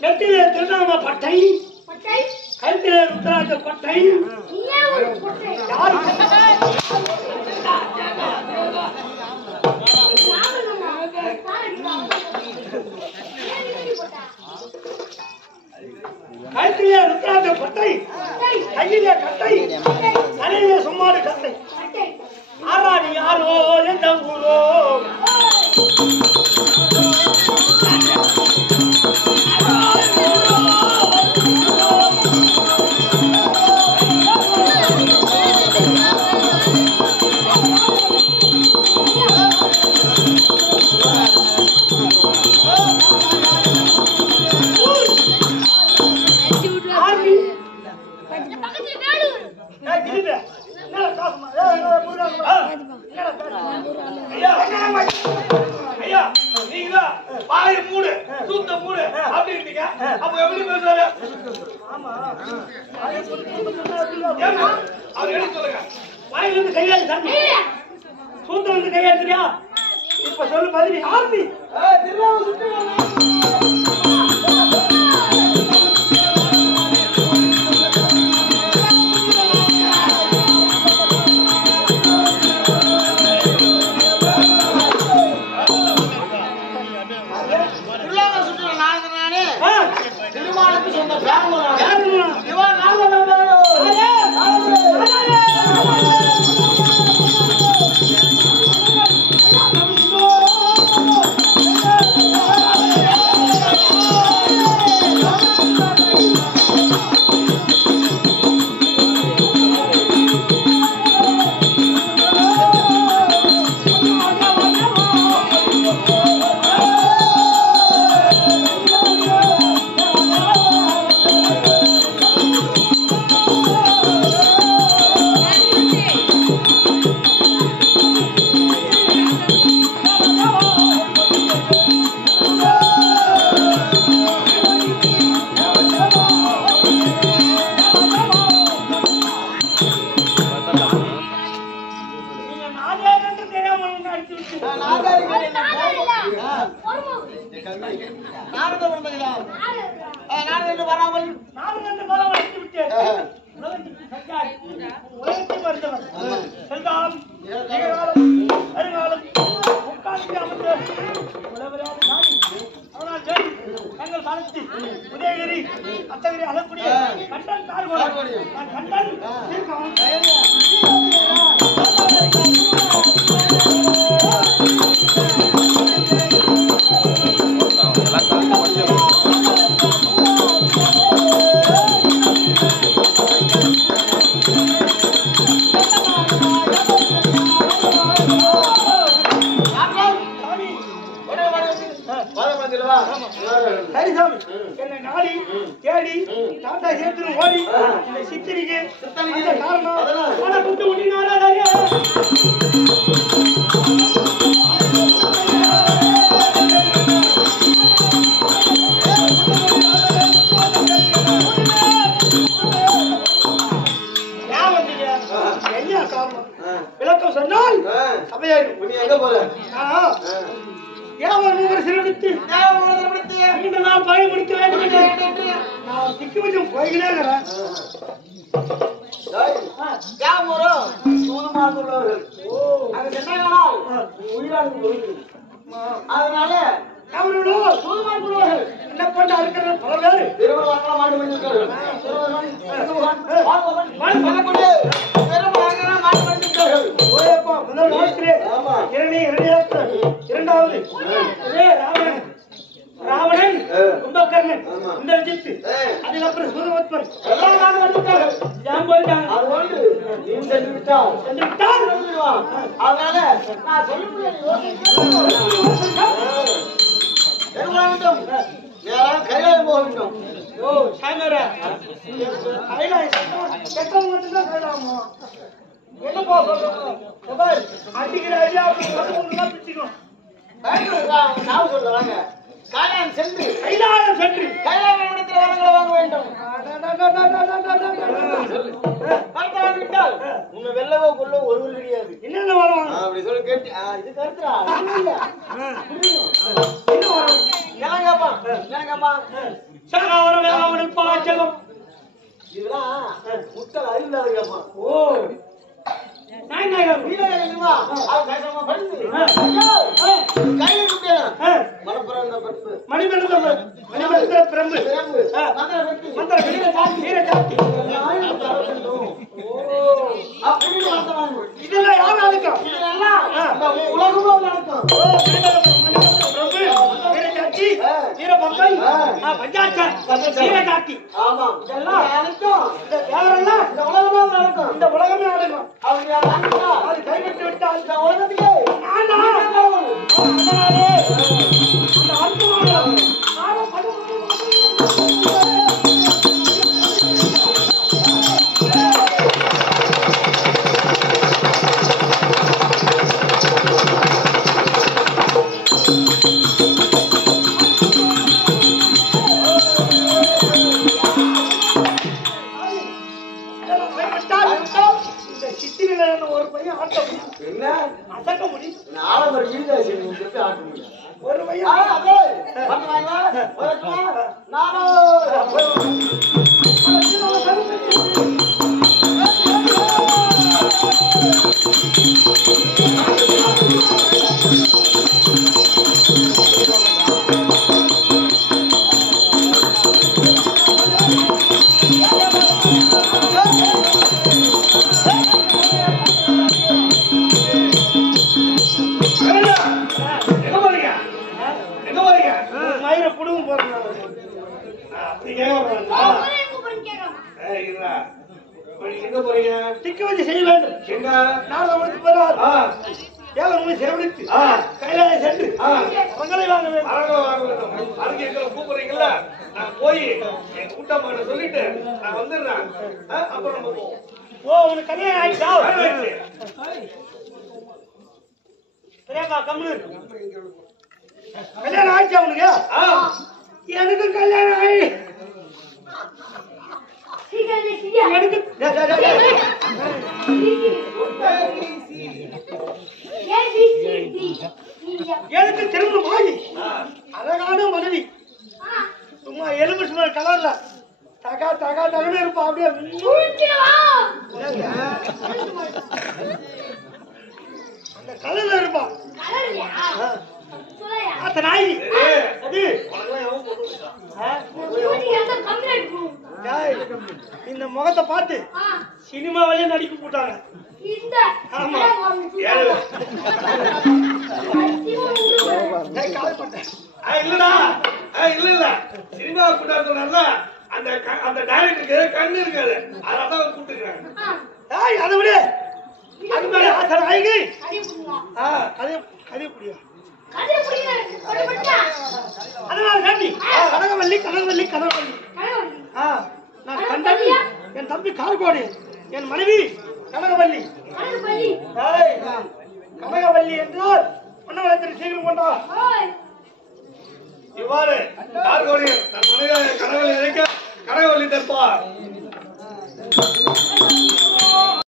நெத்திலே திருநாம பட்டை கழுத்திலே ருத்ராட்ச பட்டை கழுத்திலே ருத்ராட்ச பட்டை கையிலே கட்டை தலையிலே சும்மாடு கட்டை ஆராடி யாரோ எந்த ஊரோ சூத்திரம் கையாத்திரியா இப்ப சொல்லு பதினி ஆர்த்தி உதயகிரி அத்தகிரி அழக்கூடிய கண்டன் கண்டன் என்னை நாடி தேடி தாத்தா சேர்த்து ஓடி இந்த சித்திரிக்கு காரணம் குட்டு ஊட்டினாரா விளக்கம் சொன்னால் எங்க போற சிறப்பித்து நீண்ட நாள் பயன்படுத்த வேண்டும் என்று நான் திக்கு கொஞ்சம் போய்கிறேன் அதனால அவர்களோ சூதுமாக்குள்ளவர்கள் என்ன பண்ண இருக்கிற பல பேர் இரண்டாவது ராவணன் கும்பகர்ணன் இந்திரஜித் அதுக்கப்புறம் சூரபத்மன் எல்லாம் வந்துட்டார்கள் ஏன் போயிட்டாங்க சென்று விட்டால் அதனால நான் சொல்ல கைலாயம் போக வேண்டும் ஓ சாமரா கைலாயம் கெட்டவங்க மட்டும்தான் கைலாயமோ என்ன போக சொல்றோம் அடிக்கிற ஐடியா பிடிச்சிக்கணும் நான் சொல்றாங்க கைலாயம் சென்று கைலாயம் இடத்துல வரங்களை வாங்க வேண்டும் விட்டால் உன்னை வெல்லவோ கொள்ளவோ ஒருவர் கிடையாது என்னென்ன வரும் அப்படி சொல்லி கேட்டு இது கருத்துறா இல்ல ஏங்கப்பா சகாவரம் பாச்சகம் இதெல்லாம் முட்டல் அறிவில்லாத கேப்பா ஓ நான் நான் வீரமா அது பேசாம பண்ணு கையில குட்டியா மணப்புறம் பட்டு மணிமண்டல பிரம்பு மந்திர வீர ஜாதி இதெல்லாம் யாரும் நடக்கும் இதெல்லாம் உலகமும் நடக்கும் வீரபம்பை பஞ்சாட்சர் வீரகாட்டி ஆமா இதெல்லாம் நடக்கும் யாரெல்லாம் இந்த உலகமே நடக்கும் இந்த உலகமே நடக்கும் அவங்க அது கைவிட்டு விட்டால் இந்த உலகத்துக்கு ஒரு சொல்லிட்டு நான் வந்துடுறேன் அப்புறம் ஓ உனக்கு கல்யாணம் ஆயிடுச்சா கல்யாணம் ஆயிடுச்சா உனக்கு எனக்கு கல்யாணம் ஆயி எனக்கு திரும்ப வாங்கி அழகான மனைவி சும்மா எலும்பு சும்மா கலர்ல தகா தகா தகன்னு இருப்பா அப்படியே அந்த கலர்ல இருப்பா நாய் அது இந்த முகத்தை பார்த்து சினிமாவிலே நடிக்க போட்டாங்க இல்லடா இல்ல சினிமா கூட்டாங்க அந்த அந்த டைரக்டருக்கு கண்ணு இருக்காது அதான் கூப்பிட்டுருக்காங்க அதை விட அது மேல ஆசை நாய்க்கு அதே புரியும் அதனால காட்டி கனகவல்லி கனகவல்லி கனகவல்லி நான் கண்டது என் தம்பி கார்கோடி என் மனைவி கனகவல்லி கனகவல்லி என்றால் பொன்னவளத்தில் சீக்கிரம் கொண்டா இவ்வாறு கார்கோடி தன் மனைவி கனகவல்லி இருக்க கனகவல்லி தருப்பார்